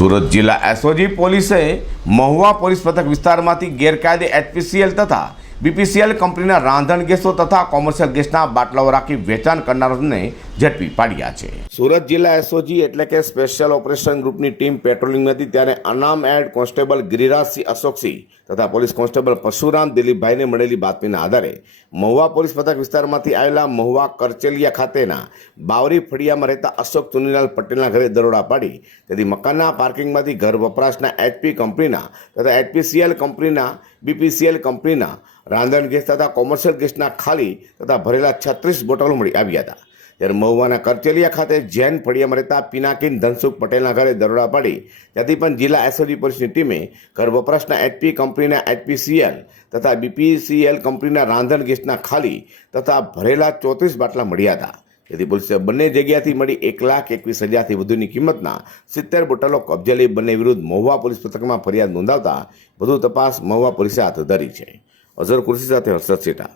સુરત જિલ્લા એસઓજી પોલીસે મહુવા પોલીસ પથક વિસ્તારમાંથી ગેરકાયદે એચપીસીએલ તથા બીપીસીએલ કંપનીના રાંધણ ગેસો તથા કોમર્શિયલ ગેસના બાટલાઓ રાખી વેચાણ કરનારોને ઝડપી પાડ્યા છે. સુરત જિલ્લા એસઓજી એટલે કે સ્પેશિયલ ઓપરેશન ગ્રુપની ટીમ પેટ્રોલિંગ હતી ત્યારે અનામ એડ કોન્સ્ટેબલ ગિરિરાજસિંહ અશોકસિંહ તથા પોલીસ કોન્સ્ટેબલ પશુરામ દિલીપભાઈને મળેલી બાતમીના આધારે મહુવા પોલીસ મથક વિસ્તારમાંથી આવેલા મહુવા કરચેલિયા ખાતેના બાવરી ફળિયામાં રહેતા અશોક ચુનીલાલ પટેલના ઘરે દરોડા પાડી તેથી મકાનના પાર્કિંગમાંથી ઘર વપરાશના એચપી કંપનીના તથા એચપીસીએલ કંપનીના બીપીસીએલ કંપનીના, રાંધણ ગેસ તથા કોમર્શિયલ ગેસના ખાલી તથા ભરેલા છત્રીસ બોટલો મળી આવ્યા હતા. ત્યારે મહુવાના કરચેલિયા ખાતે જૈન ફળિયામાં રહેતા પિનાકીન ધનસુખ પટેલના ઘરે દરોડા પાડી. ત્યાંથી પણ જિલ્લા એસઓજી પોલીસની ટીમે ઘર વપરાશના એચપી કંપનીના એચપીસીએલ તથા બીપીસીએલ કંપનીના રાંધણ ગેસના ખાલી તથા ભરેલા ચોત્રીસ બાટલા મળ્યા હતા. તેથી પોલીસે બંને જગ્યાથી મળી એક લાખ એકવીસ હજારથી વધુની કિંમતના સિત્તેર બોટલો કબજે લઈ બંને વિરુદ્ધ મહુવા પોલીસ પથકમાં ફરિયાદ નોંધાવતા વધુ તપાસ મહુવા પોલીસે હાથ ધરી છે. અઝર કુર્સી સાથે હર્ષદ સેઠા